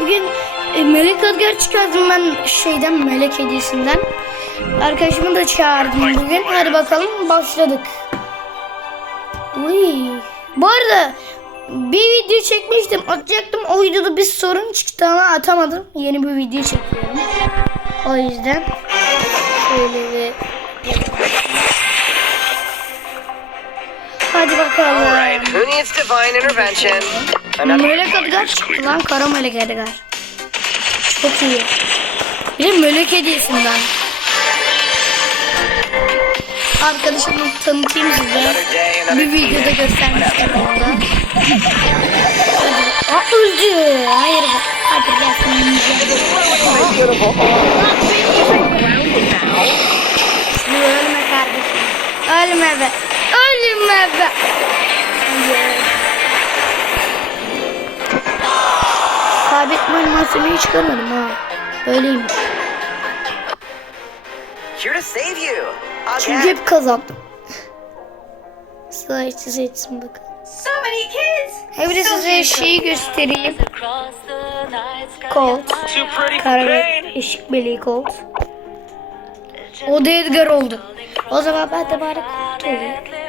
Bugün e, Melek Adgar çıkardım ben şeyden Melek hediyesinden. Arkadaşımı da çağırdım bugün. Hadi bakalım başladık. Uy. Bu arada bir video çekmiştim. Atacaktım. O videoda bir sorun çıktı ama atamadım. Yeni bir video çekiyorum. O yüzden şöyle bir Hadi bakalım. Alright, who needs divine intervention? Melek Adgar çıktı lan. Kara Melek Adgar. Çok iyi. Bir de Melek hediyesinden. Arkadaşımı tanıtayım size. Bir videoda göstermişler orada. Aa öldü. Hayır bak. Hadi gel sen yiyeceğim. Ölme kardeşim. Ölme be. Ölme be. Kaybetme animasyonu hiç görmedim ha. Böyleymiş. here to save you. Çünkü hep kazandım. Slayçı seçsin bakın. So many kids. Hem de size şeyi göstereyim. Colt. Too pretty for Kara pain. ve ışık meleği Colt. O da Edgar oldu. O zaman ben de bari Colt olayım.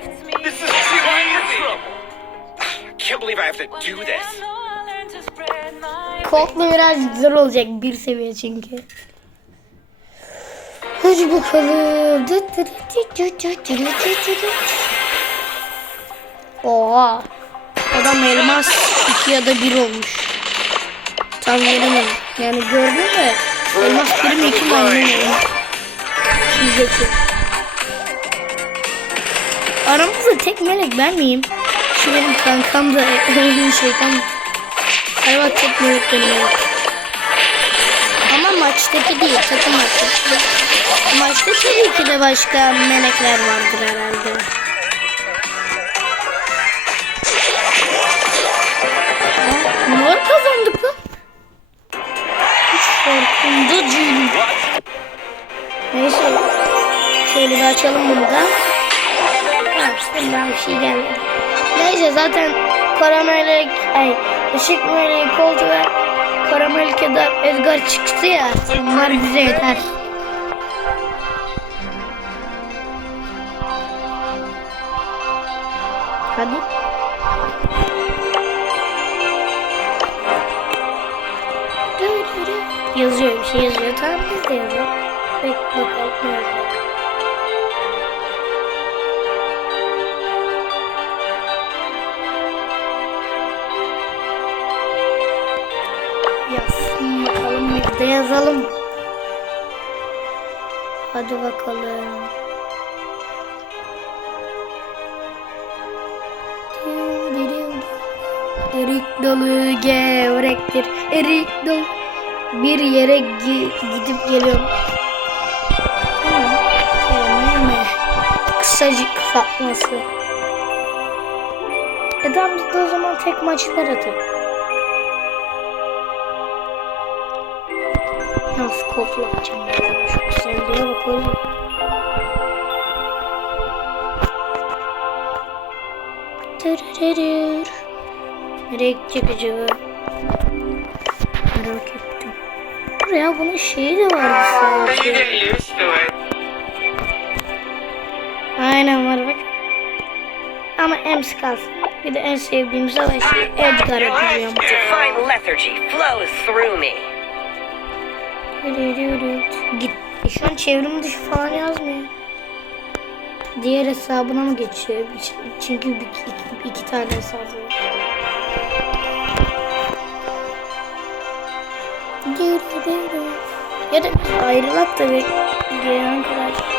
Can't believe I have to do this. Colt'la biraz zor olacak bir seviye çünkü. Hadi bakalım. Oha. Adam elmas 2 ya da 1 olmuş. Tam yeremedim. Yani gördün mü? Elmas 1 mi 2 mi anlamadım. Şiddeti. Aramızda tek melek ben miyim? Şu benim kankam da oyun şeytan. Tek melek benim evet. Ama maçtaki değil takım maçtaki. Maçta tabii ki de başka melekler vardır herhalde. Bunlar kazandık lan. Hiç farkında değilim. Neyse. Şöyle bir açalım bunu da. Ha, işte bir şey gelmedi. Neyse zaten karamelek, ay ışık meleği koltu ve karamel kadar Edgar çıktı ya. Bunlar bize yeter. Hadi. Yazıyor bir şey yazıyor. Tamam biz de yazalım. Bek bakalım ne yazıyor. Yazalım. Hadi bakalım. Erik dalı gevrektir. Erik dalı. Bir yere gi- gidip geliyorum. Tamam. Kısacık kısaltması. E tamam biz o zaman tek maçlar atalım. Nasıl kodlayacağım ben? Çok güzel diye bakalım. Tırırırır. Nereye gidecek acaba? Merak ettim. Buraya bunun şeyi de to it. Aynen var bak. Ama Ems kalsın. Bir de en sevdiğim savaşçı Edgar yapacağım. Divine lethargy flows through me. Git. E şu an çevrim dışı falan yazmıyor. Diğer hesabına mı geçiyor? Çünkü bir, iki, iki tane hesabı var. Ya da ayrılak da bir gelene kadar.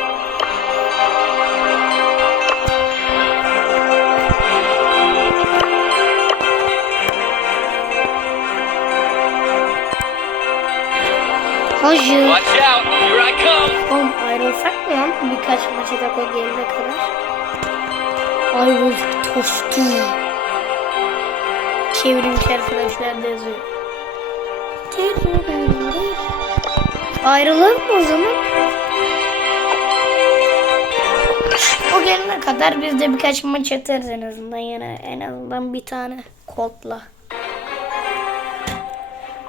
Hayır. Watch out, here I come. Oğlum ayrılsak mı lan birkaç maça da o gelene kadar? Ayrıldık tostu. Çevrimci arkadaşlar da yazıyor. Ayrılalım mı o zaman? O gelene kadar biz de birkaç maç atarız en azından yani en azından bir tane kodla.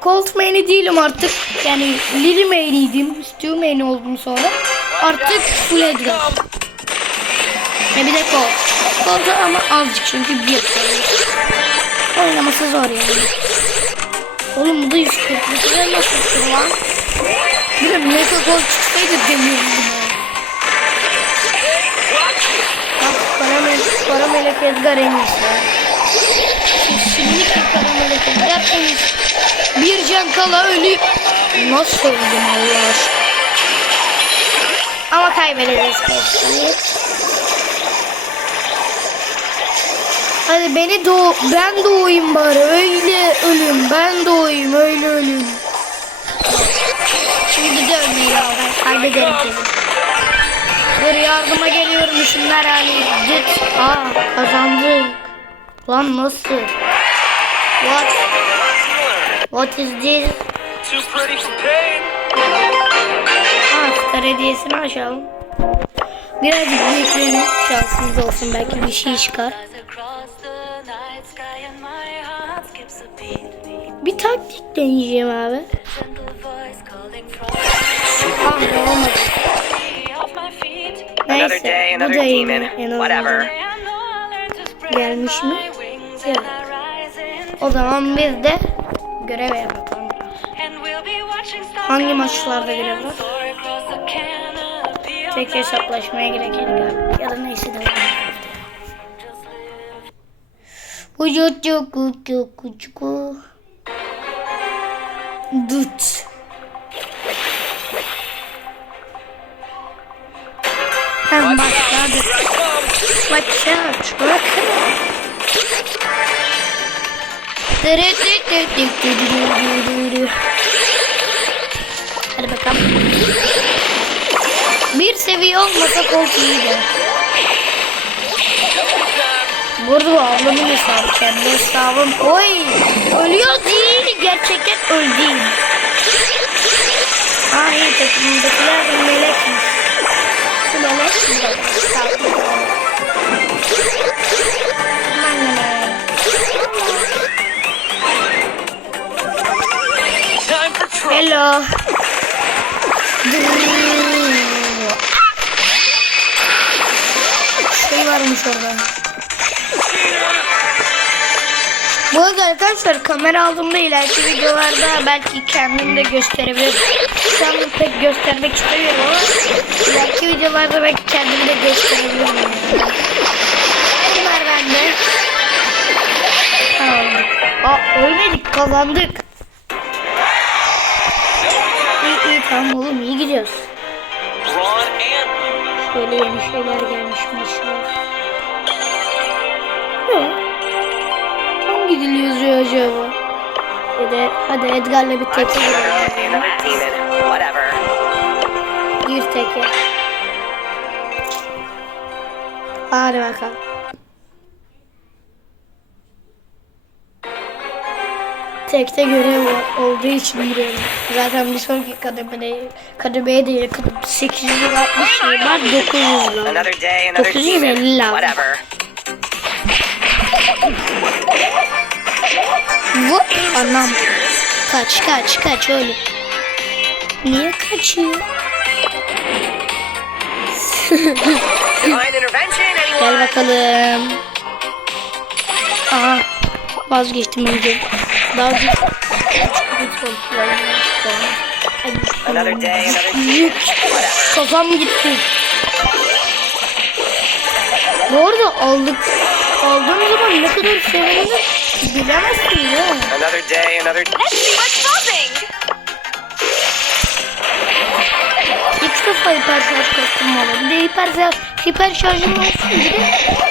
Colt main'i değilim artık. Yani Lily main'iydim. Stu main oldum sonra. Artık full Edgar. Ve bir de Colt. Colt ama azıcık çünkü bir Oynaması zor yani. Oğlum bu da 140 metre nasıl çıktı lan? Bir de Mega Colt çıksaydı demiyorum ya. Bak Karamel, Karamelek Edgar en iyisi. Can kala ölü. Nasıl öldüm Allah aşkına. Ama kaybedeceğiz kesin. Hadi beni doğ ben doğayım bari öyle ölüm ben doğayım öyle ölüm. Şimdi de ölmeyi ben kaybederim kesin. Dur yardıma geliyorum şunlar hali. Git. Aa kazandık. Lan nasıl? What? What is this? Ha, star hediyesini açalım. Birazcık büyüklerin şansımız olsun. Belki bir şey çıkar. Bir taktik deneyeceğim abi. Ah olmadı. Neyse bu da iyi en azından. Gelmiş mi? Evet. O zaman biz de görev yapalım Hangi maçlarda görev var? Tek hesaplaşmaya gerek yok. Ya da neyse de Dut. Hem başladı. Watch out, watch out. Hadi bakalım. Bir seviye olmasa kol iyiydi. Burada bu ablamın kendi hesabım. Oy ölüyor değil gerçekten öldüm. Aa iyi takımındakiler de melekmiş. Şu melek mi de? Hello. Şey varmış orada. Bu arada arkadaşlar kamera aldığımda ileriki videolarda belki kendim de gösterebilirim. Şu an pek göstermek istemiyorum ama ileriki videolarda belki kendimi de gösterebilirim. Yani. Bunlar bende. Aa ölmedik kazandık. böyle yeni şeyler gelmiş meşhur. Hangi dil yazıyor acaba? Ya da hadi Edgar'la bir teke girelim. Bir teke. Hadi bakalım. tekte görev olduğu için biliyorum. Zaten bir sonraki kademeye, kademeye de yakın 860 lira şey var 900 lira. 950 lira. Bu anam. Kaç kaç kaç öyle. Niye kaçıyor? Gel bakalım. Aha vazgeçtim önce. Daha önce Another day, another demon. Yük. Kafam gitti. Bu arada aldık. Aldığım zaman ne kadar sevindim bilemezsin ya. Another day, another. Let's see what's buzzing. İlk defa hiper şarj kostüm var. Bir de hiper şarj, hiper şarjım olsun bir de,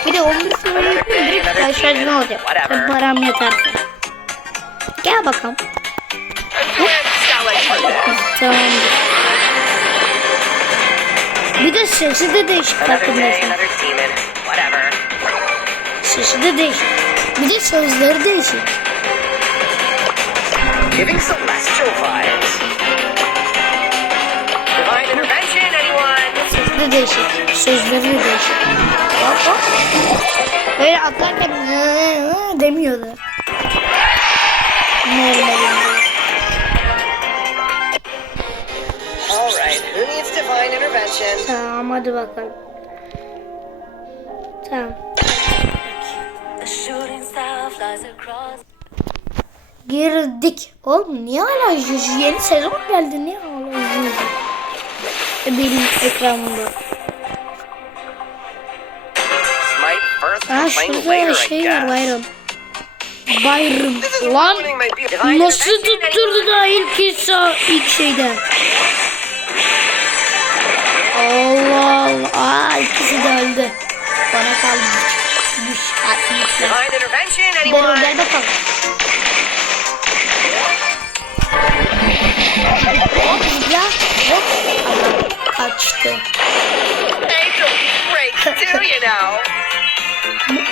bir de 11 seviye yüklüyorum. Direkt hiper şarjım olacak. Tabii param yeterse. Gel bakalım. Tamamdır. Bir de sesi de değişik farkındaysan. Sesi de değişik. Bir de sözleri değişik. Giving celestial vibes. de değişik. Sözleri değişik. Bak bak. Böyle atlarken demiyordu. Normal. Tamam hadi bakalım. Tamam. Girdik. Oğlum niye hala yeni sezon geldi? Niye hala benim ekranımda. Ha complain şurada I şey var bayram. Bayram. Lan nasıl tutturdu da ilk ilk şeyden. Allah Allah. Aa ikisi de öldü. Bana kaldı. Anyone? gel bakalım. Hop ya. Hop. Adam kaçtı. Hey, don't be great, too, you know.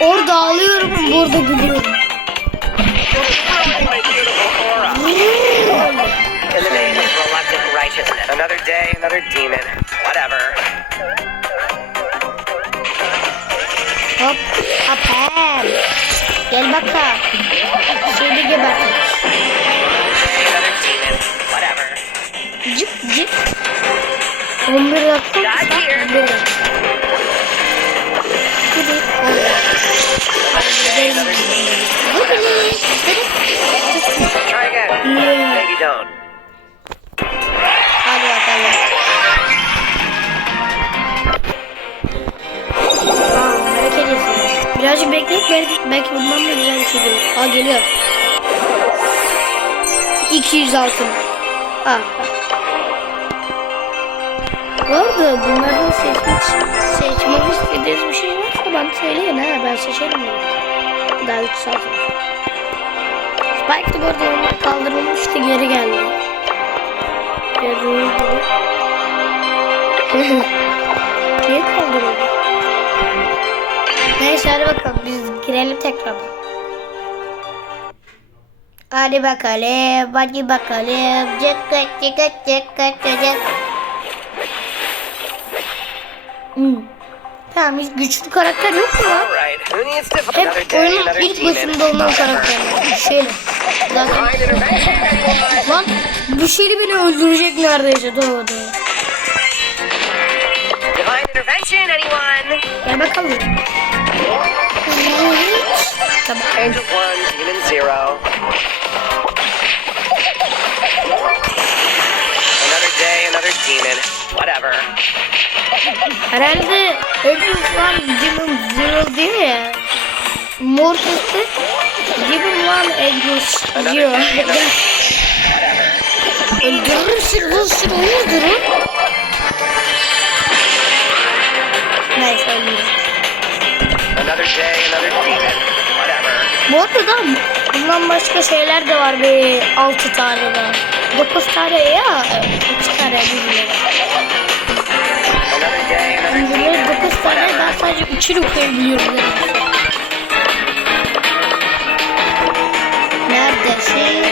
Orada ağlıyorum, burada gülüyorum. Reluctant righteousness. Another day, another demon. Whatever. Hop. Apel. Gel bakalım. Seni gebertin. Another demon. Cık. 11 dakika. Here. 11 dakika. Don't. Hadi bakalım. Birazcık bekleyip belki, belki bundan da güzel bir şey gelir. Aa geliyor. 200 altın. Aa. Bu arada bunlardan seçmek, seçmemi istediğiniz bir şey varsa bana söyleyin ha ben seçerim bunu. Daha 3 saat var. Spike de bu arada onu kaldırılmıştı geri geldi. Geri Niye kaldırıldı? Neyse hadi bakalım biz girelim tekrardan. Hadi bakalım, hadi bakalım. Cıkıt cıkıt cıkıt cıkıt. Hmm. Tamam hiç güçlü karakter yok mu lan? Hep oyunun ilk başında olan karakter. Şeyle. Zaten lan bu şeyli beni öldürecek neredeyse doğru? Gel bakalım. Tamam. Angel one, demon zero. Another day, another demon. Whatever. Herhalde öbür lan Demon Zero diyor ya. Mortis'te Demon One Egos diyor. Öldürürsün lan sen öldürün. Neyse öldürürüz. Bu arada da bundan başka şeyler de var bir 6 tane daha. 9 tane ya 2 tane birbirleri. Demon. 9 tane ben sadece 3'ünü koyabiliyorum. Nerede şey?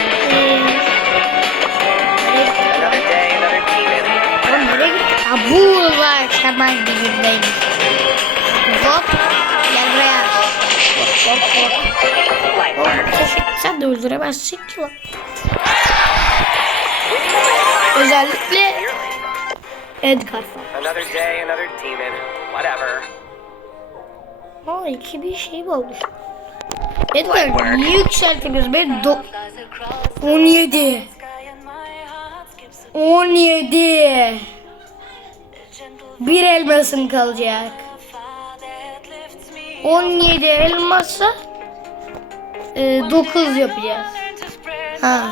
Ee, nereye gitti? Ha bu var hemen dibindeymiş. Hop gel buraya. Hop hop hop. Et, sen de öldüremezsin ki lan. Özellikle Edgar. Another day, another demon. Whatever. Aa iki bir şey olmuş? Edgar niye yükseltemiyoruz? Ben do- Flies across 17. the sky and my heart skips a 17. gentle Bir elmasım kalacak. fire that lifts me 17 elmasa 9 yapacağız. Ha.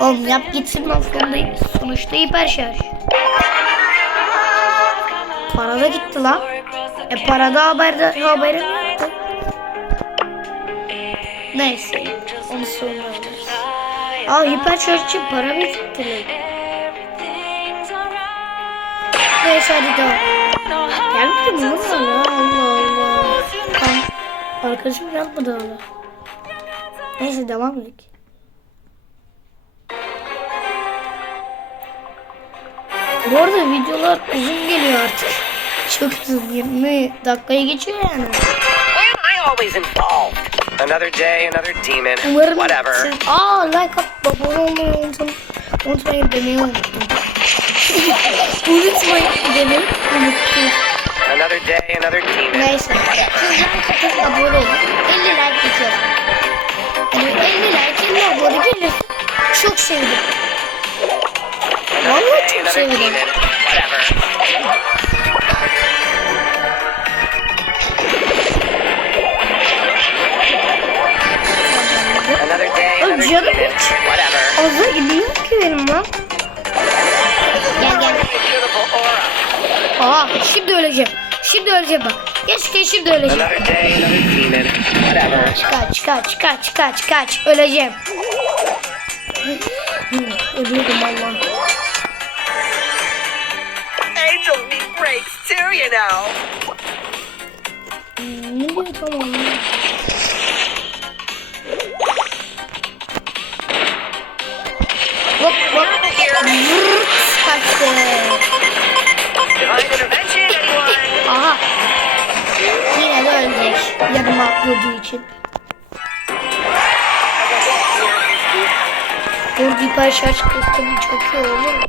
Oğlum yap gitsin lan sonuçta, hiper şarj. Para da gitti lan. E parada haberde haberim yoktu. Neyse onu sonra alırız. Aa hiper şarj için para mı gitti lan? Neyse hadi devam. Gelmedi mi lan hala? Allah Allah. Tamam. Arkadaşım yapmadı hala. Neyse devam edelim. Bu arada videolar uzun geliyor artık. Çok uzun 20 dakikaya geçiyor yani. Another day, another demon. Umarım Whatever. siz... Aa like at abone olmayı unutun. Unutmayın demeyi unuttum. Unutmayın dedim. Unuttum. Another day, another demon. Neyse. Siz like atın abone olun. 50 like bitiyorum. Yani 50 like 50 abone gelir. Çok sevdim. Valla çok severim. Abi canım hiç azar gidiyor ki benim lan. Gel gel. Aa şimdi öleceğim. Şimdi öleceğim bak. Keşke şimdi öleceğim. Kaç kaç kaç kaç kaç öleceğim. Ölüyorum Allah'ım. Angel need breaks too, you know. Ne diyor tamam. Hop hop. Vırt kaçtı. Divine intervention, anyone? Aha. Yine de ölecek. Yanıma atladığı için. Dur bir baş aç kıstım çok iyi olur.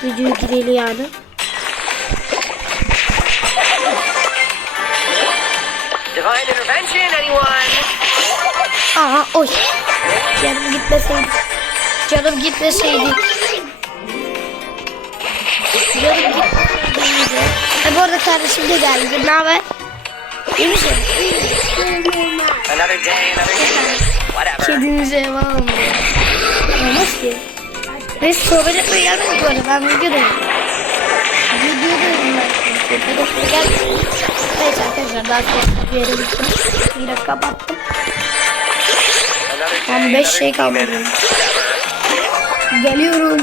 hadi bakalım. 16 dakika olmuş videoda olalım. Videoyu gireli yani. Divine intervention, anyone? Aha oy. Canım gitmeseydi. Canım gitmeseydi. Canım gitmeseydi. Ha, bu arada kardeşim de geldi. Ne haber? İyi misin? Another day, another. Whatever. Kedimize ev almıyor. Olmaz ki. Neyse sohbet etmeye gelmedik bu arada. Ben videodayım. Videodayım ben. Etmeye gelmedim. Neyse arkadaşlar daha sonra bir yere gittim. Yine kapattım. Another Tam day, 5 another şey. Whatever. Geliyorum.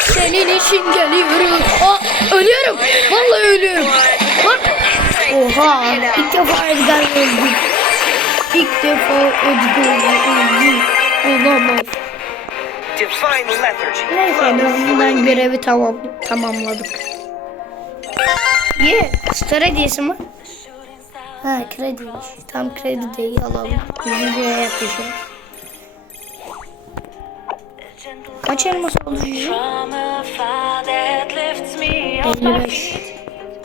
Senin için geliyorum. Aa, ölüyorum. Vallahi ölüyorum. Bak. Oha. İlk defa Edgar öldü. İlk defa Edgar öldü. Olamaz. Neyse en azından görevi tamam, tamamladık. Ye, star hediyesi mi? Ha krediymiş. Tam kredi değil alalım. Videoya yaklaşalım. Kaç elmas oldu my 55. feet.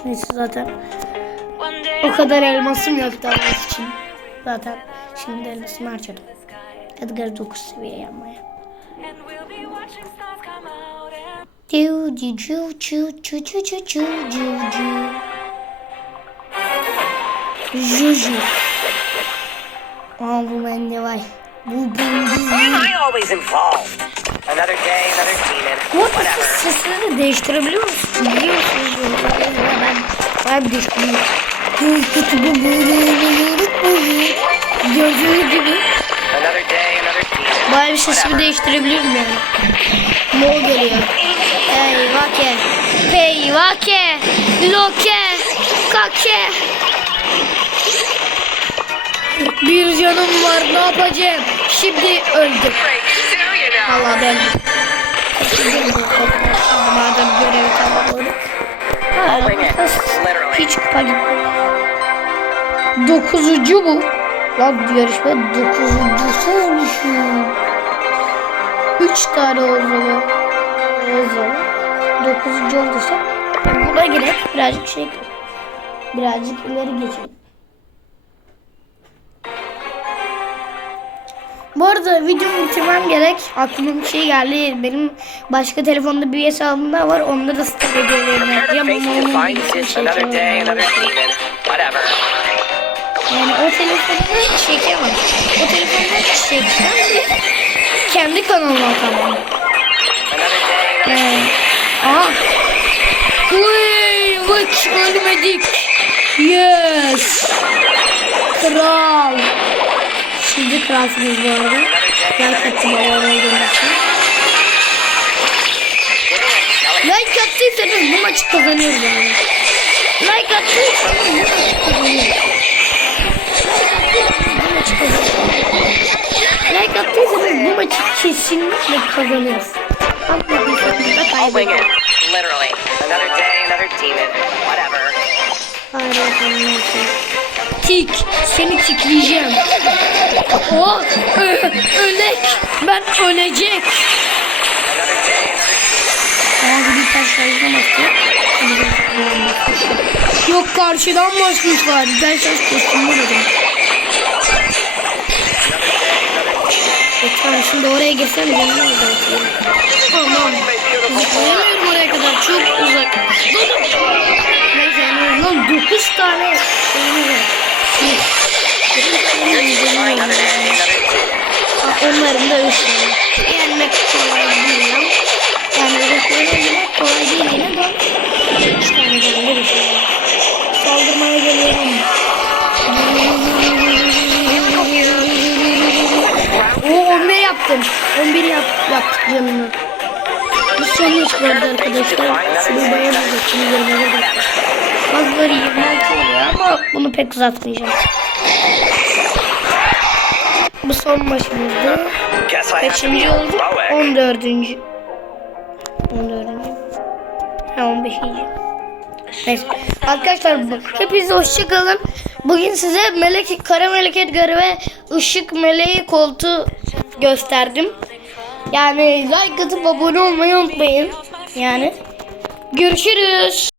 Neyse zaten o kadar elmasım yoktu almak için. Zaten şimdi elmasımı harcadım. Edgar 9 seviye yapmaya. Diu diu ciu ciu ciu ciu ciu ciu ciu ciu. Juju. Aa bu bende var. Bu Why am bende. I always involved? Another day, another demon. Whatever. sesleri değiştirebiliyor musunuz? Biliyor musunuz? Ben, ben değiştiriyorum. Gördüğünüz gibi bayağı bir sesimi değiştirebiliyorum yani. Mol geliyor. Eyvake. Peyvake. Loke. Kake. Bir canım var ne yapacağım? Şimdi öldüm. Valla ben. Madem görevi tamamladık. Literally. hiç kupa gitmedi. Dokuzuncu bu. Lan yarışma dokuzuncusuzmuşum. Üç tane oldu. O zaman dokuzuncu olduysa buna girip birazcık şey birazcık ileri geçelim. Bu arada videomu bitirmem gerek. Aklıma bir şey geldi. Benim başka telefonda bir hesabım daha var. Onda da face Ama onun divine bir şey Yani o telefonda çekemem. O telefonda çeksem kendi kanalıma atamam. Yani. Aha. Uy, bak ölmedik. Yes. Kral. Şimdi kralsınız bu arada. Like attım abone olduğunuz için. Shall Lan bu maçı kazanıyoruz yani. Like attıysanız bu maçı kazanıyoruz. Whatever. Hadi bakalım neyse. Tik. Seni tikleyeceğim. O ö, ölek. Ben ölecek. Abi bir taş. Yok karşıdan başmışlar. Ben şarj koştum dedim. Tamam şimdi oraya geçsem yanına alacağım. Tamam. Zıplayamıyorum oraya kadar. Çok uzak. Neyse en azından 9 tane şeyimiz var. Onların da 3 tane. Yenmek kolay değil lan. Yani rekoru yenmek kolay değil yine de 3 tane var. Saldırmaya geliyorum. Yaptım. 11 yap, yaptık canını. Bu son çıkardı arkadaşlar. Şunu bayamayacak. Şimdi yerine de Bazıları 26 oluyor ama bunu pek uzatmayacağım. Bu son maçımızdı. Kaçıncı oldu? heroic. 14. 14. Ha 15. Neyse. Arkadaşlar hepinize hoşçakalın. Bugün size melek, kara melek Edgar'ı ve ışık meleği koltuğu gösterdim. Yani like atıp abone olmayı unutmayın. Yani görüşürüz.